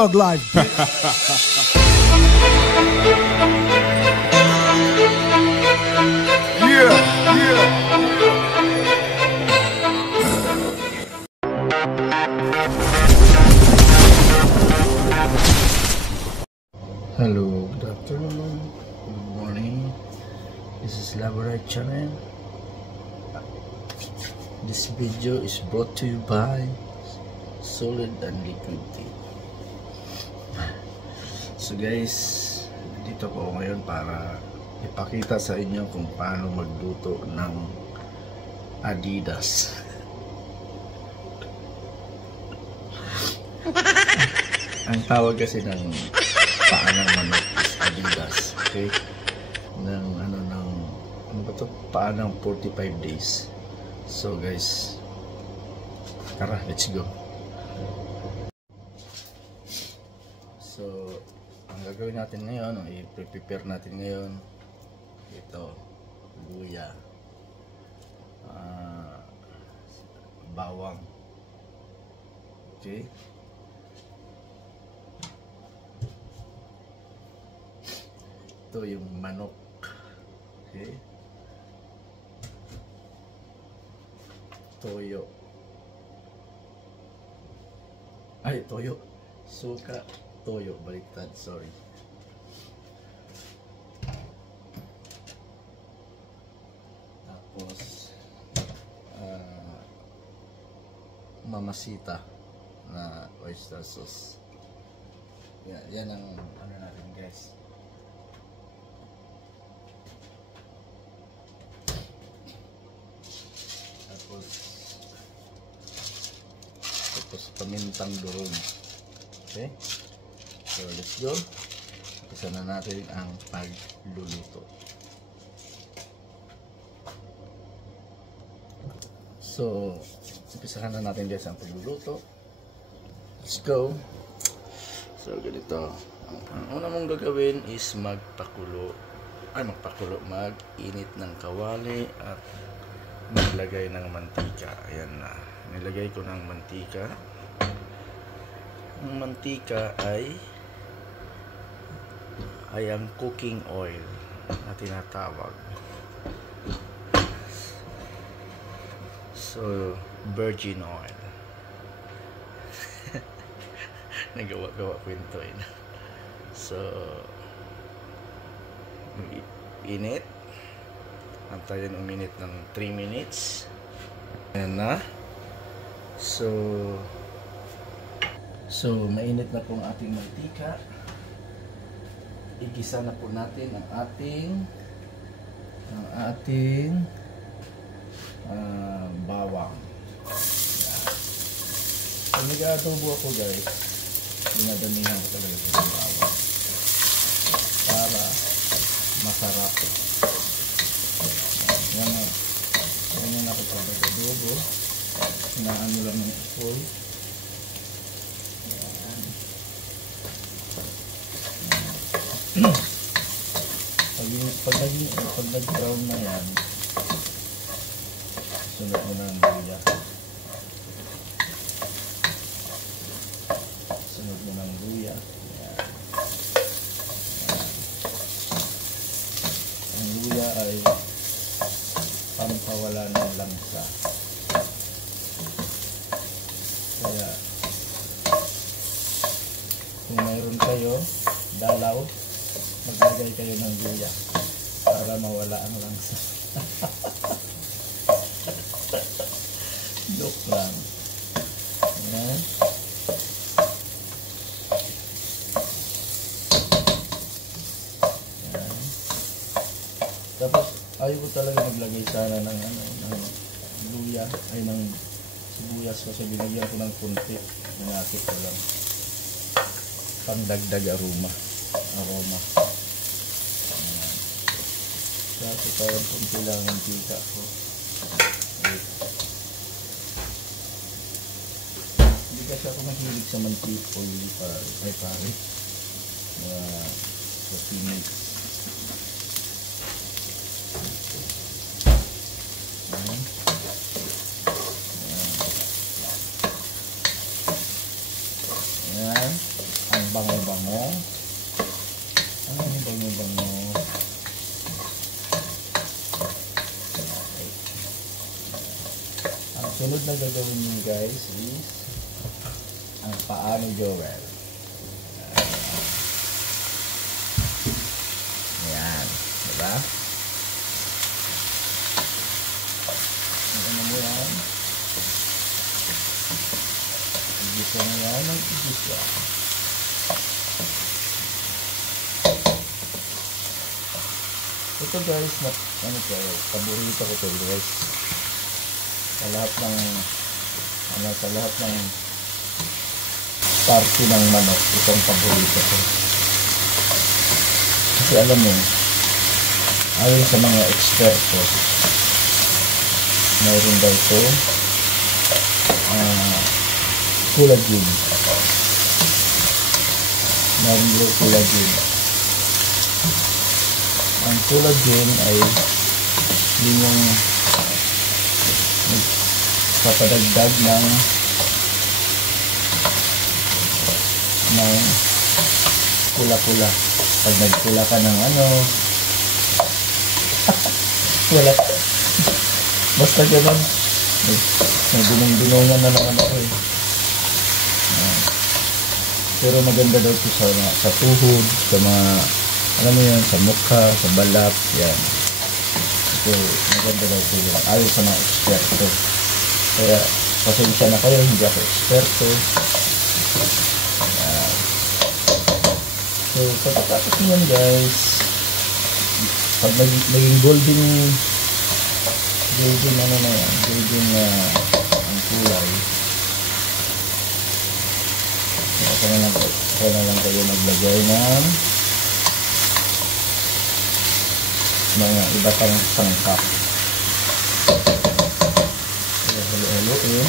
thug life. Yeah, yeah. Hello, good afternoon, good morning. This is Laborate Channel. This video is brought to you by Solid and Liquid Tea. So guys, dito po ngayon para ipakita sa inyo kung paano magluto ng Adidas. Ang tawag kasi ng paa ng manok is Adidas, okay? Ano ba to? Paa ng 45 days. So guys, tara, let's go. So, ang gagawin natin ngayon, ang i-prepare natin ngayon, ito, luya, bawang, okay? Ito yung manok, okay? Toyo, suka, toyo, baliktad, sorry. Tapos mamasita na oyster sauce. Yan ang ano natin guys. Tapos pamintang durog. Okay? So let's go. Umpisa na natin ang pagluluto. So umpisahan na natin guys ang pagluluto. Let's go. So ganito. Ang una mong gagawin is mag-init ng kawali at maglagay ng mantika. Ayan na. Nilagay ko ng mantika. Ang mantika ay ang cooking oil na tinatawag. So, virgin oil. Nagawa-gawa ko ito eh. So, init. Antayin uminit ng 3 minutes. Ayan na. So mainit na po ang ating mantika. Igisa na po natin ang ating bawang. Pag nag-adobo ako guys, dinadamihan ko talaga sa bawang para masarap. Yan ako pag nag-adobo. Hinaan mo lang ng full. Pag nag-brown na yan, sunod mo na ang luya. Sunod mo ng luya. Yan. Ang luya ay pampawala ng langsa. Kaya kung mayroon kayo dalaw, maglagay kayo ng luya para mawala ang langsa. Joke lang. Ayan. Ayan. Tapos ayaw ko talaga maglagay sana ng luya ay ng sibuyas kasi binigyan ko ng kunti. Binakit ko lang. Pangdagdag aroma. Ayan. Kasi parang kunti lang ang mantika ko. Hindi kasi ako mahilig sa mantika ay pare. Sa pinig. Ayan. Ayan. bango-bango. Ang bango-bango. Ang sunod na gagawin niyo guys is ang paa ni Joel. Ayan. Diba? Ano mo yan? Igisa mo yan ng igisa. Ito guys, ano to, paborito ko to guys. Sa lahat ng party ng manok, itong paborito ko. Kasi alam mo, ayon sa mga eksperto, mayroon daw ito collagen. Mayroon daw collagen. Ang collagen ay yun yung papadagdag ng pula-pula. Pag nagpula ka ng ano, wala. Basta gano'n. May binong-binongan na naman ako eh. Pero maganda daw ito sa tuhod, sa mga, alam mo yan, sa mukha, sa balat, yan. Ito, maganda daw ito yan. Ayon sa mga eksperto. Kaya, pasensya na kayo, hindi ako eksperto. Yan. So, pagkatapos nyan guys, pag naging golden ano na yan, golden ang kulay, kaya na lang kayo maglagay ng mga iba pang sangkap. Kaya halo-haloin.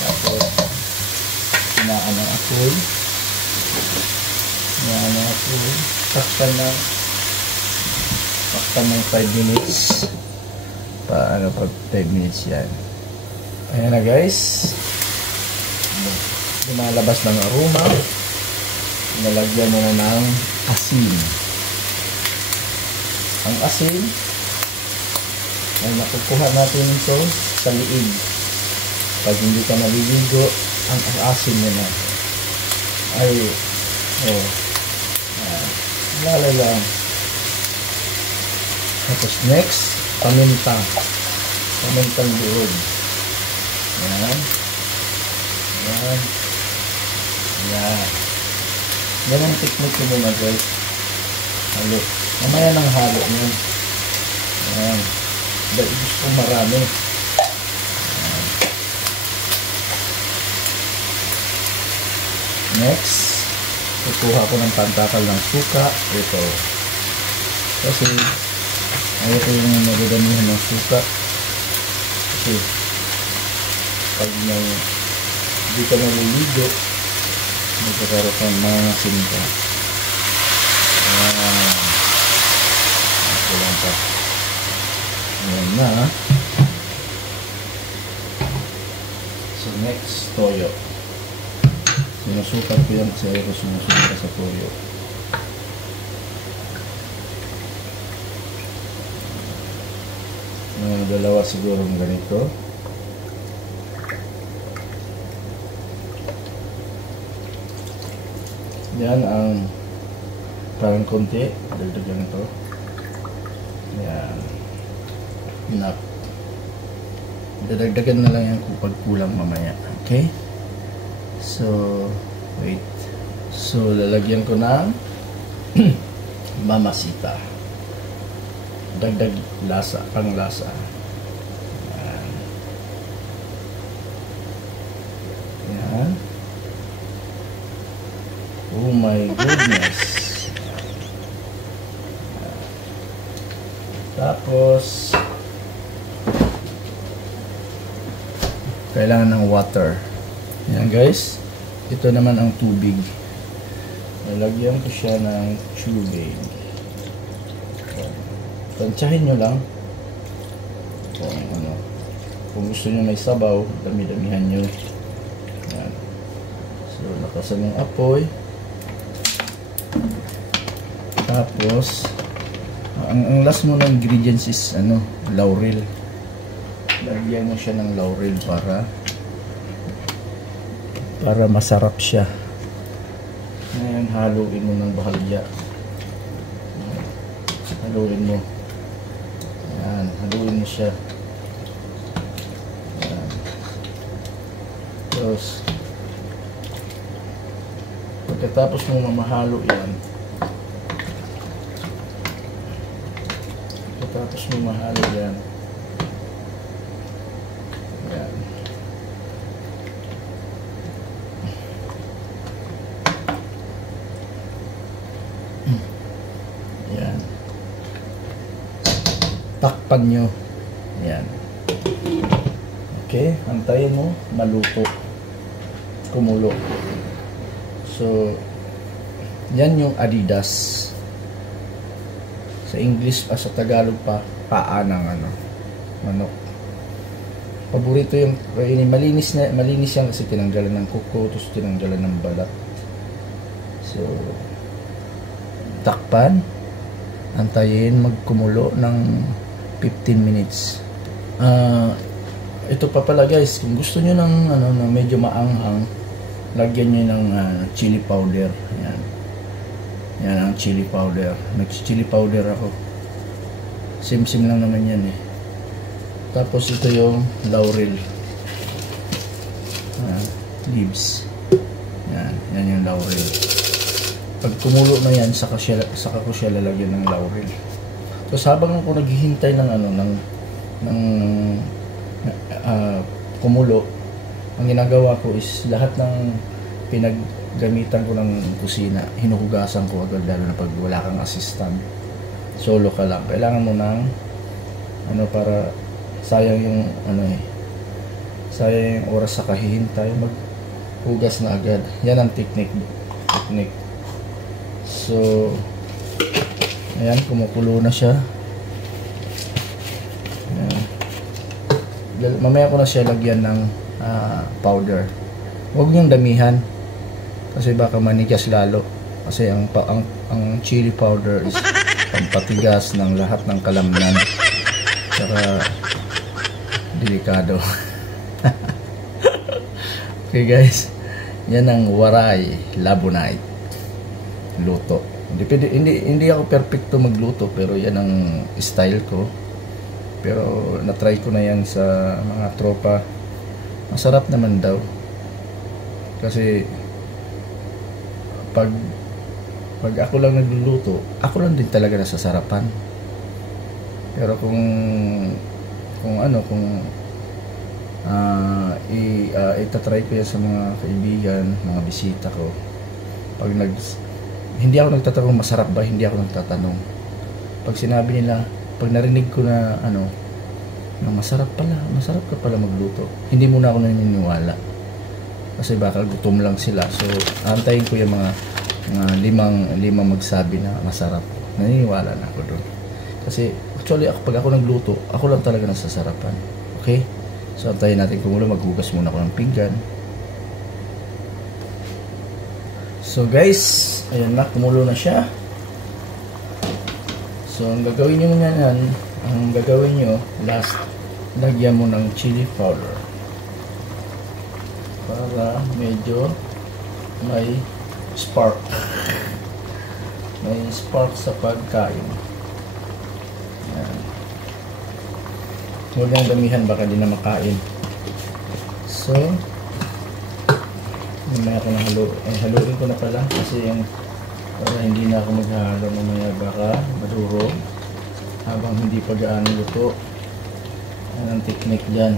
Tapos inaano apoy. Takpan ng 5 minutes. Pag 5 minutes yan. Ayan na guys. Lumalabas ng aroma. Nalagyan mo na ng asin. Ang asin ay nakukuha natin ito sa liig. Pag hindi ka naliligo, ang asin mo na ay lalala. Tapos next, pamintang buod. Yan. Yan ang technique ko muna guys. Halo. Mamaya ng halo nyo. Yan. Dahil gusto ko marami. Yan. Next, kukuha ko ng pantakal ng suka. Ito. Kasi ayaw ko yung nagdadamihan ng suka. Kasi pag hindi ka naliligo, magkakaroon ka mga sinta. Ito lang pa. Ayan na. So next, toyo. Sinusukat ko yan kasi ayaw ko sinusukat sa toyo. Dalawa siguro ng ganito. Yan ang parang konti. Dagdagan ito. Yan. Enough. Dadagdagan na lang yan kung kulang mamaya. Okay? So, wait. So, lalagyan ko ng mamasita. Dagdag lasa, pang lasa. Yan. Oh my goodness. Tapos kailangan ng water. Yan guys. Ito naman ang tubig. Nalagyan ko siya ng tubig. Tansyahin nyo lang. Kung gusto nyo may sabaw, dami-damihan nyo. Yan. So, nakasan yung apoy. Tapos ang last mo na ingredients is ano, laurel. Lagyan mo siya ng laurel para masarap siya. Ngayon haluin mo ng bahagya. Haluin mo. Ayan, haluin mo siya. Ayan. Tapos pagkatapos mo mamahalo yan, pagkatapos mo mahalo yan, ayan, ayan, takpan nyo, ayan, okay, antayin mo maluto, kumulo. So, yan yung Adidas. Sa English, sa Tagalog pa, paa ng manok. Paborito yung, malinis yan kasi tinanggalan ng kuko, tapos tinanggalan ng balat. So, takpan, antayin, magkumulo ng 15 minutes. Ito pa pala guys, kung gusto nyo ng medyo maanghang, lagyan nyo ng chili powder. Yan. Yan ang chili powder. Nag-chili powder ako. Sim-sim lang naman yan eh. Tapos ito yung laurel. Leaves. Yan. Yan yung laurel. Pag kumulo na yan, saka ko siya lalagyan ng laurel. Tapos habang ako naghihintay ng kumulo, ang ginagawa ko is lahat ng pinaggamitan ko ng kusina, hinuhugasan ko agad, lalo na pag wala kang assistant. Solo ka lang. Kailangan mo ng para sayang yung sayang yung oras sa kahihintay, maghugas na agad. Yan ang technique. So, ayan, kumukulo na siya. Ayan. Mamaya ko na siya lagyan ng powder. Huwag niyong damihan kasi baka manigas lalo, kasi ang chili powder is pampatigas ng lahat ng kalamnan, saka delikado. Okay guys, yan ang Waray Labonite luto. Hindi ako perfecto magluto, pero yan ang style ko. Pero na-try ko na yan sa mga tropa. Masarap naman daw. Kasi pag ako lang nagluluto, ako lang din talaga nasasarapan. Pero kung itatry ko yan sa mga kaibigan, mga bisita ko, hindi ako nagtatanong masarap ba, hindi ako nagtatanong. Pag sinabi nila, pag narinig ko na masarap ka pala magluto, hindi muna ako naniniwala, kasi baka gutom lang sila. So antayin ko yung mga limang magsabi na masarap, naniniwala na ako doon. Kasi actually pag ako nagluto, ako lang talaga nasasarapan. Okay, so antayin natin kumulo. Maghugas muna ako ng pinggan. So guys, ayan na, kumulo na siya. So ang gagawin nyo last, lagyan mo ng chili powder para medyo may spark. May spark sa pagkain. Ayan. Huwag nang damihan, baka di na makain. So mamaya ko na haluin ko na pala, kasi yung para hindi na ako maghalo mamaya, baka madurog habang hindi pa gaano luto. Yan ang technique dyan.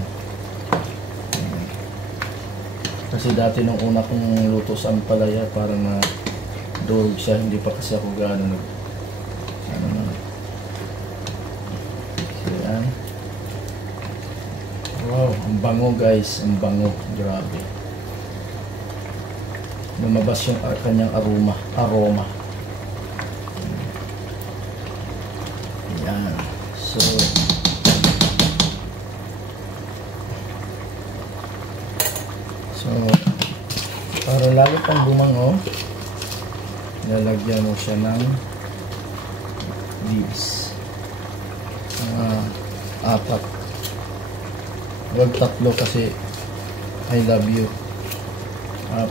Kasi dati nung una kong luto sa ampalaya, parang nadurog siya, hindi pa kasi ako gaano so yan. Wow, ang bango guys, ang bango, grabe. Lumabas yung kanyang aroma. Yan. So para lalo pang bumango, lalagyan mo siya ng leaves. 4. Huwag 3 kasi I love you. 4.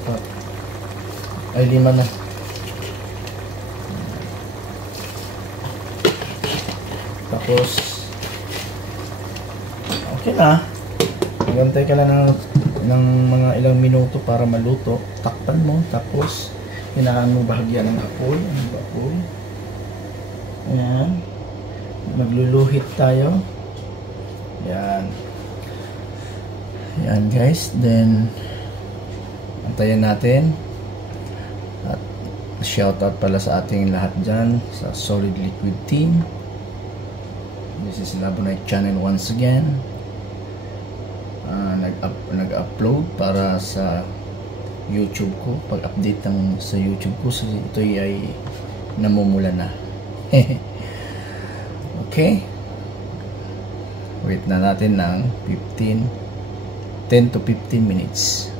Ay 5 na. Tapos okay na. Magantay ka lang ng mga ilang minuto para maluto. Takpan mo. Tapos hinaan mo bahagyan ng apoy. Ang apoy. Ayan. Magluluhit tayo. Ayan. Ayan guys. Then antayin natin. At shoutout pala sa ating lahat dyan sa Solid Liquid Team. This is Labonite Channel once again. Nag-upload para sa YouTube ko. Pag-update sa YouTube ko. So ito ay namumula na. Okay. Wait na natin ng 10 to 15 minutes.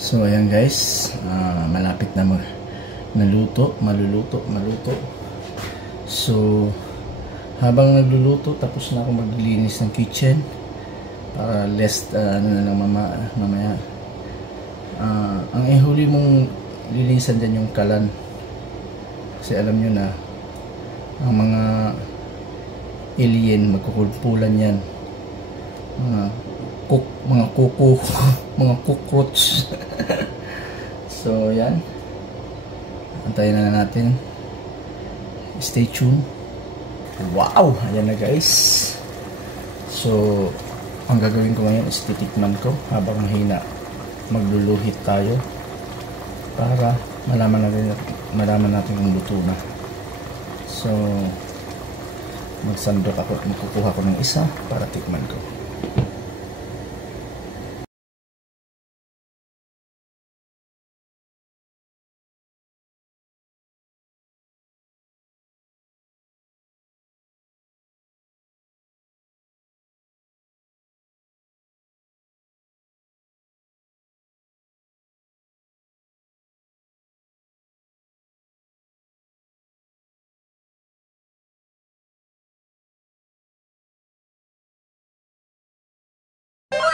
So ayan guys, malapit na maluluto. So habang nagluluto, tapos na ako maglinis ng kitchen para less mamaya. Ang ihuli mong linisan dyan yung kalan, kasi alam nyo na ang mga alien magkukulpulan yan, mga kuko mga cockroach. So yan, antayin na natin, stay tuned. Wow, ayan na guys. So ang gagawin ko ngayon is titikman ko habang mahina. Magluluhit tayo para malaman natin kung luto na. So magsandok ako, magkukuha ko ng isa para tikman ko. Wow!